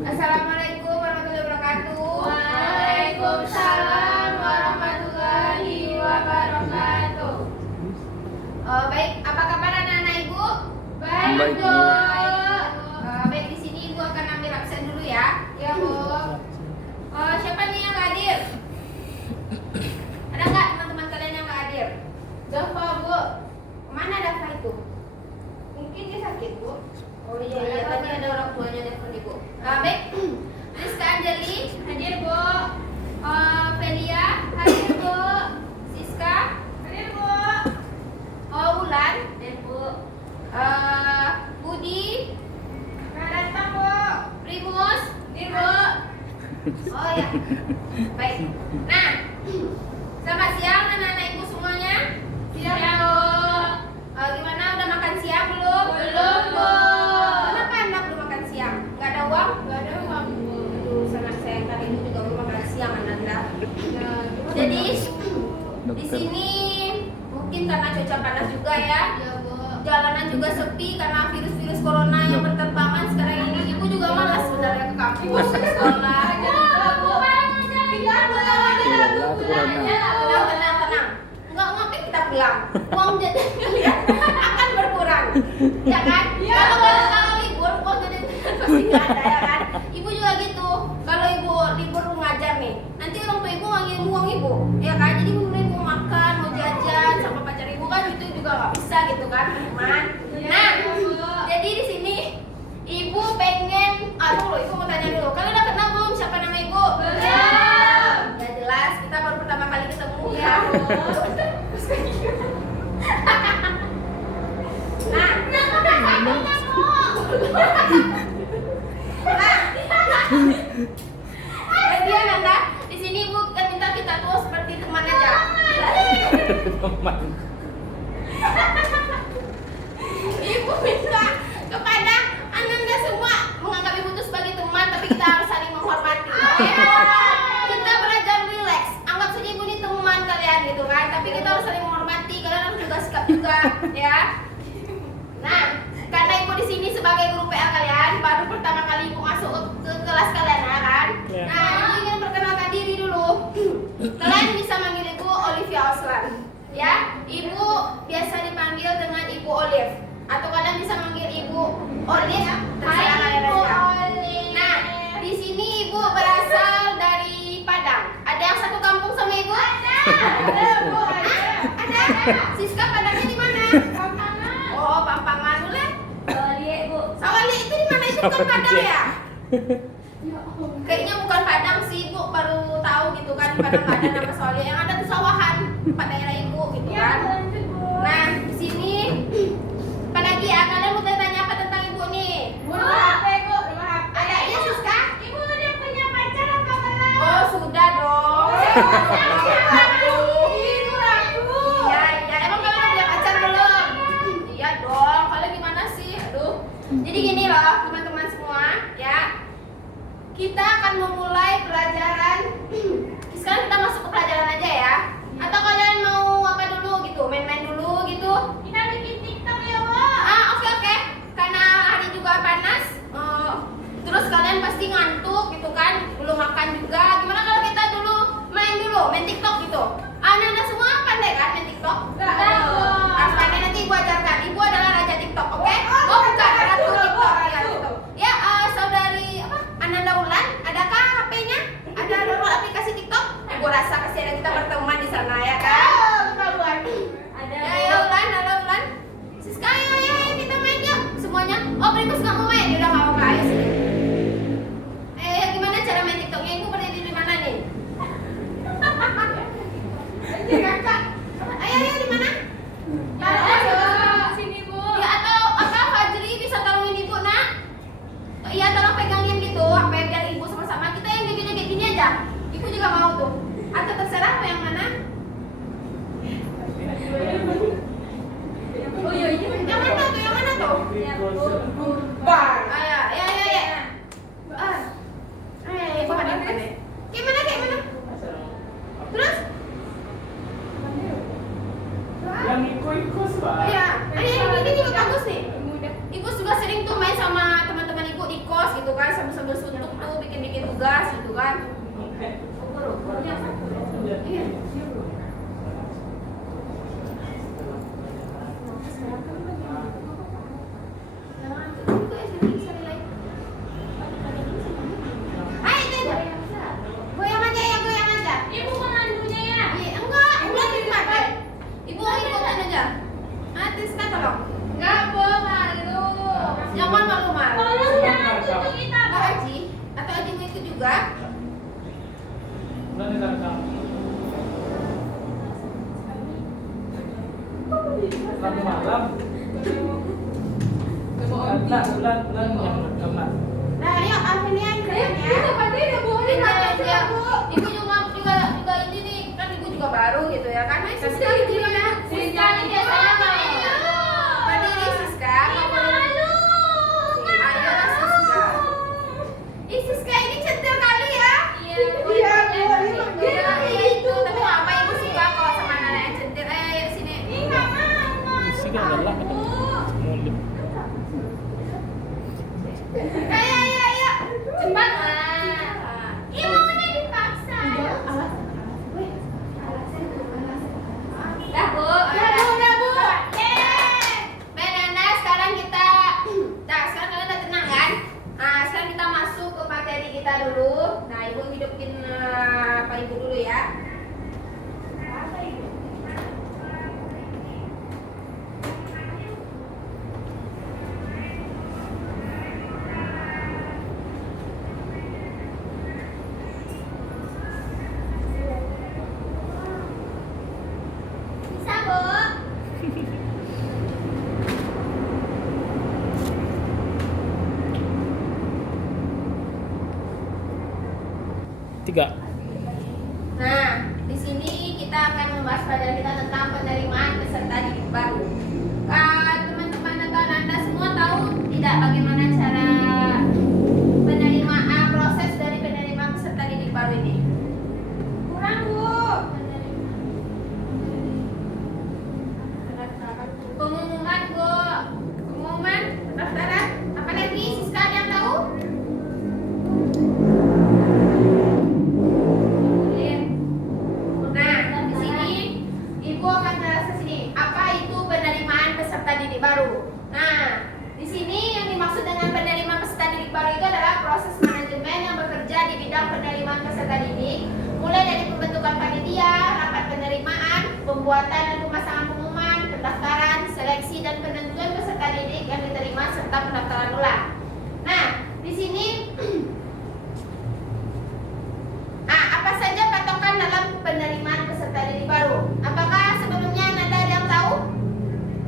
Assalamualaikum warahmatullahi wabarakatuh. Waalaikumsalam warahmatullahi wabarakatuh. Baik, apa kabar anak-anak ibu? Baik, Bu. Baik, di sini ibu akan ambil absen dulu ya. Ya, Bu. Siapa nih yang nggak hadir? Ada nggak teman-teman kalian yang nggak hadir? Dafa, Bu. Kemana Dafa itu? Mungkin dia sakit, Bu. Oh iya, tadi ada orang tuanya telepon ibu. Baik, Rizka Anjali Hadir, Bu. Felia hadir bu. Siska Hadir, Bu. Ulan, Hadir, Bu. Budi, Nah, datang, Bu. Primus. Hadir, Bu. Oh ya, baik. Nah, selamat siang anak-anak ibu semuanya. Siap, Bu. Gimana, udah makan siang belum? Belum, Bu. Kenapa anak belum makan siang? Gak ada uang? Gak ada uang, Bu. Aduh, sangat sayang kali ini juga belum makan siang Ananda. Ya, Jadi di sini mungkin karena cuaca panas juga ya. Ya, Bu. Jalanan juga sepi karena virus-virus corona yang berterbangan sekarang ini. Ibu juga malas sebenarnya ke kampus, ke sekolah. Tenang. Enggak, ngapain kita pulang? Uang jajan kalian akan berkurang, ya kan? Kalau libur, uang jajan kalian pasti nggak ada, ya kan? Ibu juga gitu. Kalau ibu libur mau ngajar nih, nanti orang tua ibu ngirim uang ibu, ya kan? Jadi mulai mau makan, mau jajan sama pacar ibu kan itu juga nggak bisa gitu kan, teman. Nah, jadi di sini ibu pengen, ibu mau tanya dulu. Kalian udah kenal belum siapa nama ibu? Belum. Ya jelas, kita baru pertama kali ketemu ya. Jadi Ananda, di sini ibu kan minta kita tuh seperti teman aja. Ibu minta kepada Ananda semua menganggap ibu itu sebagai teman, tapi kita harus saling menghormati. Oke? Kita belajar relax. Anggap saja ibu ini teman kalian gitu kan, tapi kita harus saling menghormati. Kalian harus juga sikap juga, ya. Nah, karena ibu di sini sebagai guru PA kalian, baru pertama kali ibu masuk ke kelas kalian, ya kan? Ya. Nah, ibu ingin perkenalkan diri dulu. Kalian bisa manggil ibu Olivia Oslan, ya. Ibu biasa dipanggil dengan Ibu Olive, atau kalian bisa manggil Ibu Olive, terserah kalian aja. Nah, di sini ibu berasal dari Padang. Ada yang satu kampung sama ibu? Ada. Ada. Siska Padangnya di mana? Oh, Pampangan dulu. Sawali itu di mana? Itu bukan Padang ya? Kayaknya bukan Padang sih, ibu baru tahu gitu kan. Padang nggak ada nama Sawali. Yang ada tuh sawahan tempat daerah ibu gitu kan. Nah, di sini apa lagi ya? Kalian mau tanya apa tentang ibu nih? Ada iya Siska? Oh, sudah dong. Iya, emang kalian udah punya pacar belum? Iya dong, kalian gimana sih? Aduh. Jadi gini loh, teman-teman semua, ya. Kita akan memulai pelajaran. Sekarang kita masuk ke pelajaran aja ya. Atau kalian mau apa dulu gitu? Main-main dulu gitu? Oke. Karena hari juga panas. Terus kalian pasti ngantuk gitu kan? Belum makan juga. Gimana kalau kita main TikTok gitu? Anak-anak semua pandai kan main TikTok? Harus pandai, nanti ibu ajarkan. Ibu adalah raja TikTok, oke? Oh bukan, ratu TikTok. Ya, gitu. Ya, saudari Ananda Ulan, adakah HP-nya? Ada download aplikasi TikTok? Ibu rasa kasih ada kita berteman di sana ya kan? Ya Ulan, halo Ulan. Siska, ayo kita main yuk semuanya. Oh, Primus nggak mau main? Udah nggak apa-apa, ayo sini. Gimana cara main TikToknya? Ibu berdiri di mana nih? Kakak, ayo di mana? Sini, Bu. Ya atau apa Fajri bisa tolongin ibu nak? Iya tolong pegangin gitu, sampai biar ibu sama-sama kita yang gini gini aja. Ibu juga mau tuh. Atau terserah mau yang mana? Oh iya. Yang mana tuh? Yang mana tuh? Ayo. Ibu hadirkan deh. Kayak mana? Terus? Yang ikut Pak. Ya, ini juga bagus nih. Ibu juga sering tuh main sama teman-teman ibu di kos gitu kan, sambil suntuk tugas gitu kan. Iya. Hai, itu aja. Goyang aja ya, goyang aja. Ibu mengandunya ya? Iya, enggak di tempat. Ibu ikutan aja. Tiska tolong. Enggak, Bu, malu. Jangan malu-malu. Tolong jangan tutup kita, Bu. Enggak Aji, atau Aji mau ikut juga? Ulan nila ka. Satu malam. Ulan yang kena. Nah, ayo Alvinian kalian ya. Itu pandai ya, Bu. Ini Iya, apa iya. Bu? Ibu juga ini nih, kan ibu juga baru gitu ya kan. Ayo Siska gimana? Siska ini biasanya malu. Berdiri Siska. Ih, malu. Ayo Siska. Ih Siska ini centil kali ya. Iya, Iya, itu. Tapi nggak apa ibu suka kok sama anak yang centil. Ayo sini. Ih, nggak mau. Sige, wala ka. Mulit. Ayo. Cepat lah. Ih, maunya dipaksa. Dah Bu. Udah, Bu. Nanda, sekarang kita, sekarang kalian udah tenang kan? Nah, sekarang kita masuk ke materi kita dulu. Nah, ibu hidupin apa ibu dulu ya. Bisa, Bu. Tiga. Nah, di sini kita akan membahas pelajaran kita tentang penerimaan peserta didik baru. Teman-teman atau Nanda semua tahu tidak bagaimana cara penerimaan proses dari penerimaan peserta didik baru ini? Kurang Bu. Pengumuman Bu. Pengumuman pendaftaran. Apa lagi? Siska ada yang tahu? Nah, di sini Ibu akan jelaskan sini apa itu penerimaan peserta didik baru. Nah, di sini yang dimaksud dengan penerimaan peserta didik baru itu adalah proses manajemen yang bekerja di bidang penerimaan peserta didik, mulai dari pembentukan panitia, rapat penerimaan, pembuatan dan pemasangan pengumuman, pendaftaran, seleksi dan penentuan peserta didik yang diterima serta pendaftaran ulang. Nah, di sini apa saja patokan dalam penerimaan peserta didik baru? Apakah sebelumnya Nanda ada yang tahu?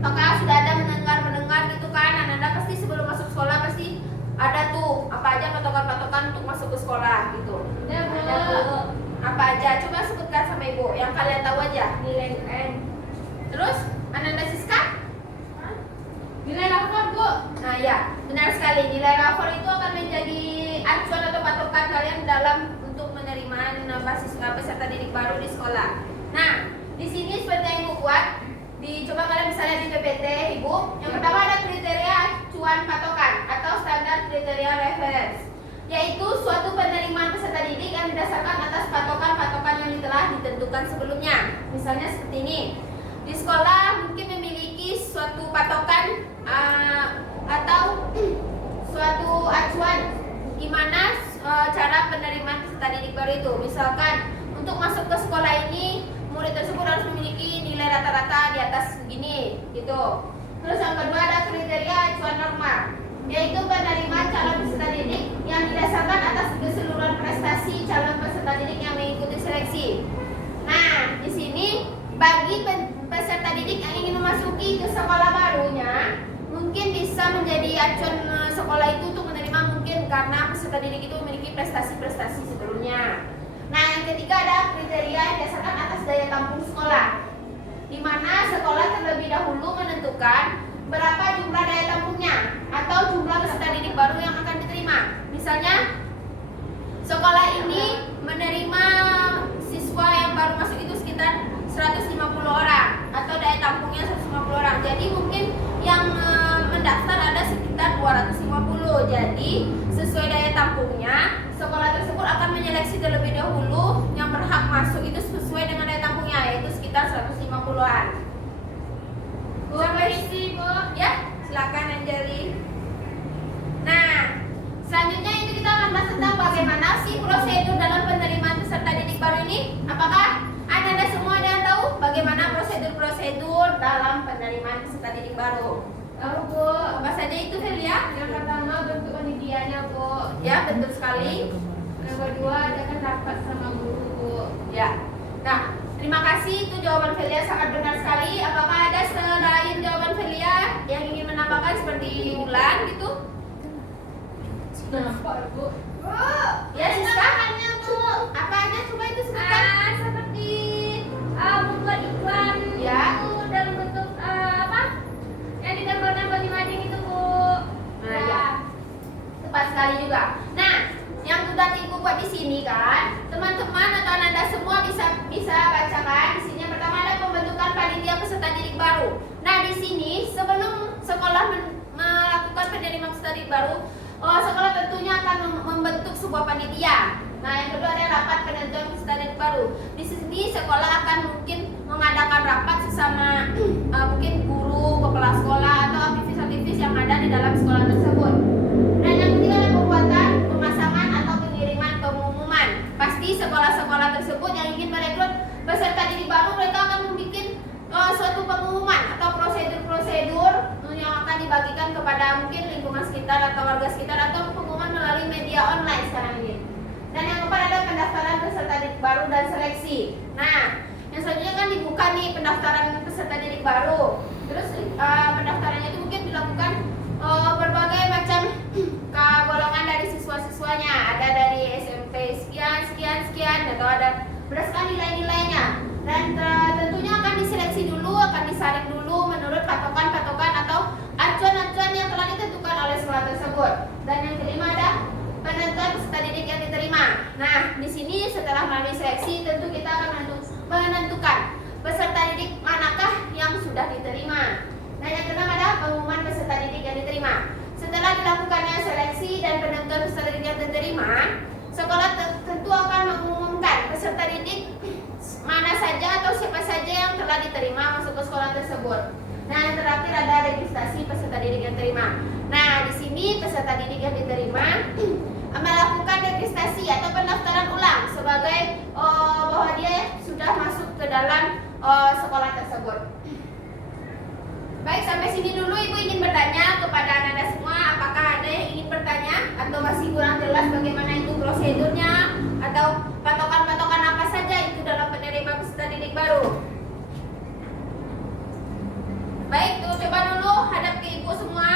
Apakah sudah ada mendengar gitu kan? Nanda pasti sebelum masuk sekolah pasti ada tuh apa aja patokan-patokan untuk masuk ke sekolah gitu. Ada, Bu. Ada tuh. Apa aja? Coba sebutkan sama Ibu yang kalian tahu aja. Nilai UN. Terus Ananda Siska? Nilai rapor, Bu. Nah ya, benar sekali. Nilai rapor itu akan menjadi acuan atau patokan kalian dalam untuk penerimaan mahasiswa peserta didik baru di sekolah. Nah, di sini seperti yang Ibu buat, coba kalian bisa lihat di PPT Ibu. Yang pertama ada kriteria acuan patokan atau standar kriteria reference, yaitu suatu penerimaan peserta didik yang didasarkan atas patokan-patokan yang telah ditentukan sebelumnya. Misalnya seperti ini. Di sekolah mungkin memiliki suatu patokan atau suatu acuan gimana cara penerimaan peserta didik baru itu. Misalkan untuk masuk ke sekolah ini murid tersebut harus memiliki nilai rata-rata di atas segini gitu. Terus yang kedua ada kriteria acuan norma, yaitu penerimaan calon peserta didik yang didasarkan atas keseluruhan prestasi calon peserta didik yang mengikuti seleksi. Nah, di sini bagi peserta didik yang ingin memasuki ke sekolah barunya, mungkin bisa menjadi acuan sekolah itu untuk menerima mungkin karena peserta didik itu memiliki prestasi-prestasi sebelumnya. Nah, yang ketiga ada kriteria yang didasarkan atas daya tampung sekolah, di mana sekolah terlebih dahulu menentukan berapa jumlah daya tampungnya atau jumlah peserta didik baru yang akan diterima. Misalnya, sekolah ini menerima siswa yang baru masuk itu sekitar 150 orang atau daya tampungnya 150 orang. Jadi mungkin yang mendaftar ada sekitar 250. Jadi sesuai daya tampung tampungnya, sekolah tersebut akan menyeleksi terlebih dahulu yang berhak masuk itu sesuai dengan daya tampungnya, yaitu sekitar 150-an. Bu, permisi, Bu. Ya, silakan Anjali. Nah, selanjutnya itu kita akan bahas tentang bagaimana sih prosedur dalam penerimaan peserta didik baru ini. Apakah Anda semua ada yang tahu bagaimana prosedur dalam penerimaan peserta didik baru? Tahu, Bu. Apa saja itu, Felia? Yang pertama bentuk pendidikannya, Bu. Ya, betul sekali. Yang kedua adakan rapat sama guru, Bu. Ya. Nah, terima kasih, itu jawaban Felia sangat benar sekali. Apakah ada selain jawaban Felia yang ingin menambahkan seperti Ulan gitu? Nah, Bu. Bu, ya Siska? Bu. Apa aja coba itu sebutkan? Seperti membuat iklan Ya. itu dalam bentuk apa? Yang ditempel-tempel di mading itu, Bu. Nah, ya. Tepat sekali juga. Nah, yang sudah Ibu buat di sini kan, teman-teman atau Anda semua bisa bacakan. Di sini yang pertama ada pembentukan panitia peserta didik baru. Nah, di sini sebelum sekolah melakukan penerimaan peserta didik baru, sekolah tentunya akan membentuk sebuah panitia. Nah, yang kedua ada rapat penentuan peserta didik baru. Di sini sekolah akan mungkin mengadakan rapat sesama mungkin guru, kepala sekolah atau aktivis-aktivis yang ada di dalam sekolah tersebut. Dan yang ketiga ada pembuatan, pemasangan atau pengiriman pengumuman. Pasti sekolah-sekolah tersebut yang ingin merekrut peserta didik baru, mereka akan membuat suatu pengumuman atau prosedur-prosedur yang akan dibagikan kepada mungkin lingkungan sekitar atau warga sekitar atau pengumuman melalui media online sekarang ini. Dan yang keempat ada pendaftaran peserta didik baru dan seleksi. Nah, yang selanjutnya kan dibuka nih pendaftaran peserta didik baru. Terus pendaftarannya itu mungkin dilakukan berbagai macam golongan dari siswa-siswanya. Ada dari SMP sekian atau ada berdasarkan nilai-nilainya. Dan tentunya akan diseleksi dulu, akan disaring dulu menurut patokan-patokan atau acuan-acuan yang telah ditentukan oleh sekolah tersebut. Dan yang kelima ada penentuan peserta didik yang diterima. Nah, di sini setelah melalui seleksi tentu kita akan menentukan peserta didik manakah yang sudah diterima. Nah, yang keenam ada pengumuman peserta didik yang diterima. Setelah dilakukannya seleksi dan penentuan peserta didik yang diterima, sekolah tentu akan mengumumkan peserta didik mana saja atau siapa saja yang telah diterima masuk ke sekolah tersebut. Nah, yang terakhir ada registrasi peserta didik yang diterima. Nah, di sini peserta didik yang diterima melakukan registrasi atau pendaftaran ulang sebagai bahwa dia sudah masuk ke dalam sekolah tersebut. Baik, sampai sini dulu Ibu ingin bertanya kepada Anda semua, apakah ada yang ingin bertanya atau masih kurang jelas bagaimana itu prosedurnya atau patokan-patokan apa saja itu dalam penerimaan peserta didik baru? Baik, tuh coba dulu hadap ke Ibu semua.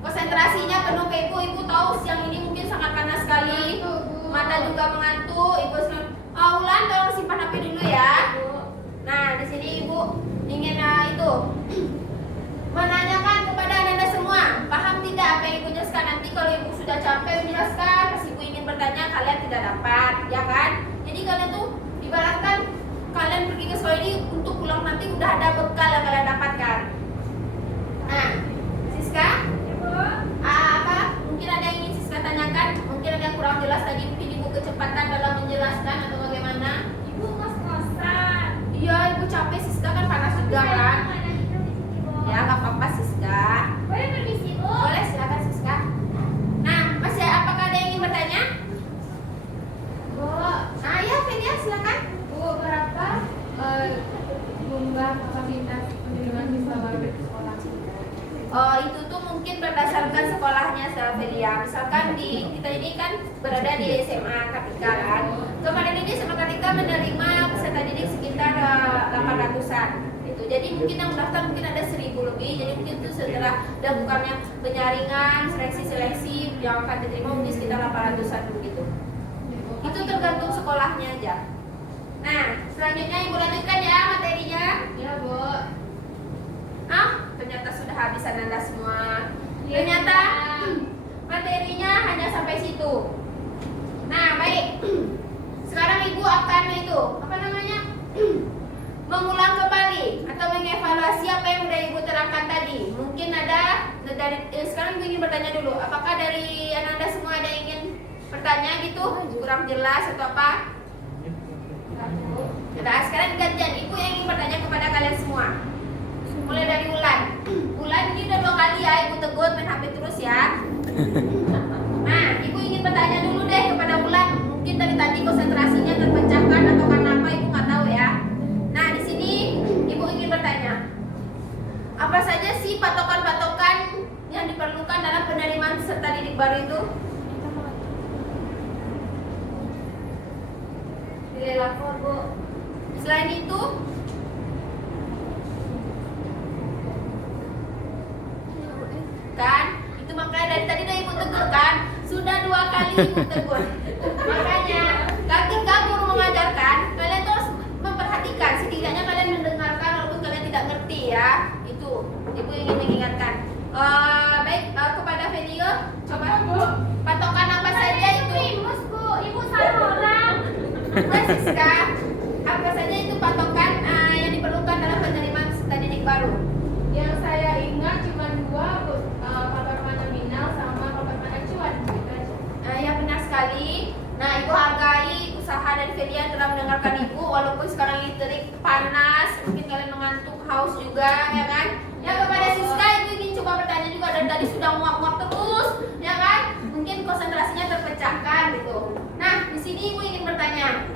Konsentrasinya penuh ke Ibu. Ibu tahu siang ini mungkin sangat panas sekali. Mata juga mengantuk. Ibu Ulan tolong simpan HP dulu ya. Nah, di sini Ibu ingin itu menanyakan kepada Anda semua, paham tidak apa yang Ibu jelaskan? Nanti kalau Ibu sudah capek menjelaskan, pas Ibu ingin bertanya, kalian tidak dapat, ya kan? Jadi kalian tuh ibaratkan kalian pergi ke sekolah ini untuk pulang nanti udah ada bekal yang kalian dapatkan. Nah, Siska, apa? Mungkin ada yang ingin Siska tanyakan? Mungkin ada yang kurang jelas tadi, mungkin Ibu kecepatan dalam menjelaskan atau bagaimana? Ibu ngos-ngosan. Iya, Ibu capek, Siska kan panas juga kan? Ya, nggak apa-apa Siska. Boleh permisi, Bu? Boleh, silakan Siska. Nah, masih apakah ada yang ingin bertanya? Bu, Ya, Felia silakan. Bu, berapa jumlah kapasitas penerimaan siswa baru di sekolah? Itu tuh mungkin berdasarkan sekolahnya Felia. Misalkan kita ini kan berada di SMA Kartika kan. Kemarin ini SMA Kartika menerima peserta didik sekitar 800-an. Itu. Jadi mungkin yang mendaftar mungkin ada 1000 lebih. Jadi mungkin itu setelah dilakukannya penyaringan, seleksi yang akan diterima mungkin sekitar 800-an begitu. Itu tergantung sekolahnya aja. Nah, selanjutnya Ibu lanjutkan ya materinya. Ya, Bu. Ternyata sudah habis Anda semua. Iya. Ternyata materinya hanya sampai situ. Nah, baik. Sekarang Ibu akan apa namanya? Mengulang kembali atau mengevaluasi apa yang sudah Ibu terangkan tadi. Mungkin ada dari sekarang Ibu ingin bertanya dulu, apakah dari Anda semua ada yang ingin bertanya gitu, kurang jelas atau apa? Nah, sekarang gantian ibu yang ingin bertanya kepada kalian semua. Mulai dari Ulan. Ulan ini udah 2 kali ya ibu tegur main HP terus ya. Nah, ibu ingin bertanya dulu deh kepada Ulan. Mungkin dari tadi konsentrasinya terpecahkan atau karena apa ibu nggak tahu ya. Nah, di sini ibu ingin bertanya. Apa saja sih patokan-patokan yang diperlukan dalam penerimaan peserta didik baru itu? Pilih lapor, Bu. Selain itu, kan? Itu makanya dari tadi udah ibu tegur kan? Sudah 2 kali ibu tegur. Makanya ketika guru mengajarkan, kalian terus memperhatikan. Setidaknya kalian mendengarkan walaupun kalian tidak ngerti ya. Itu ibu ingin mengingatkan. Baik, kepada Felio, coba Bu. Patokan apa saja itu? Bu, ibu salah orang. Mbak Siska, apa saja itu patokan yang diperlukan dalam penerimaan peserta didik baru? Yang saya ingat cuma 2, Bu. Patokan nominal sama patokan acuan. Gitu aja. Ya benar sekali. Nah, ibu hargai usaha dari Felia telah mendengarkan ibu walaupun sekarang ini terik panas, mungkin kalian mengantuk, haus juga, ya kan? Ya kepada Siska ibu ingin coba bertanya juga dari tadi sudah muak-muak terus, ya kan? Mungkin konsentrasinya terpecahkan gitu. Nah, di sini ibu ingin bertanya,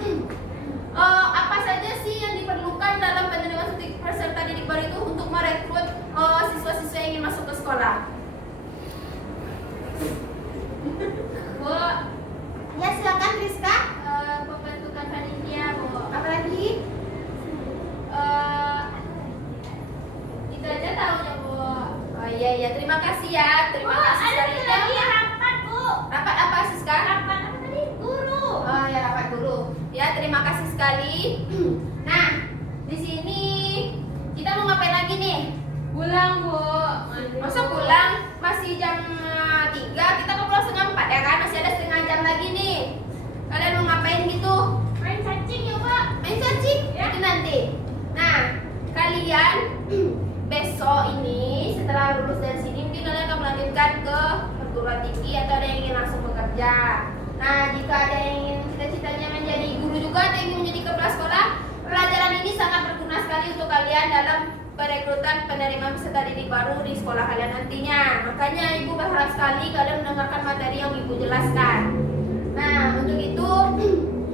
apa saja sih yang diperlukan dalam penerimaan peserta didik baru itu untuk merekrut siswa-siswa yang ingin masuk ke sekolah? Bu, Ya silakan Rizka. pembentukan panitia, Bu. Apa lagi? Itu aja tahunya, Bu. Oh iya, terima kasih ya. Terima Bu, kasih ada sekali lagi ya. rapat, Bu. Rapat apa Siska? Rapat apa tadi? Guru. Oh ya, rapat guru. Ya, terima kasih sekali. Nah, di sini kita mau ngapain lagi nih? Pulang, Bu. Masa pulang? Masih jam 3, kita mau pulang setengah 4 ya kan? Masih ada setengah jam lagi nih. Kalian mau ngapain gitu? Main cacing ya, Pak. Main cacing? Ya. Itu nanti. Nah, kalian besok ini setelah lulus dari sini mungkin kalian akan melanjutkan ke perguruan tinggi atau ada yang ingin langsung bekerja. Nah, jika ada yang ingin cita-citanya menjadi guru juga, ada yang ingin menjadi kepala sekolah, pelajaran ini sangat berguna sekali untuk kalian dalam perekrutan penerimaan peserta didik baru di sekolah kalian nantinya. Makanya ibu berharap sekali kalian mendengarkan materi yang ibu jelaskan. Nah, untuk itu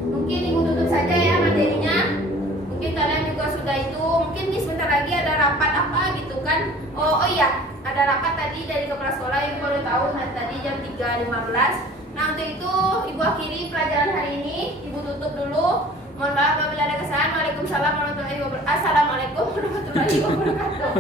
mungkin ibu tutup saja ya materinya. Mungkin kalian juga sudah itu, mungkin di sebentar lagi ada rapat apa gitu kan. Oh iya, ada rapat tadi dari kepala sekolah yang baru tahu tadi jam 3.15. Nah, untuk itu ibu akhiri pelajaran hari ini. Ibu tutup dulu. Mohon maaf apabila ada kesalahan. Waalaikumsalam warahmatullahi wabarakatuh. Assalamualaikum warahmatullahi wabarakatuh.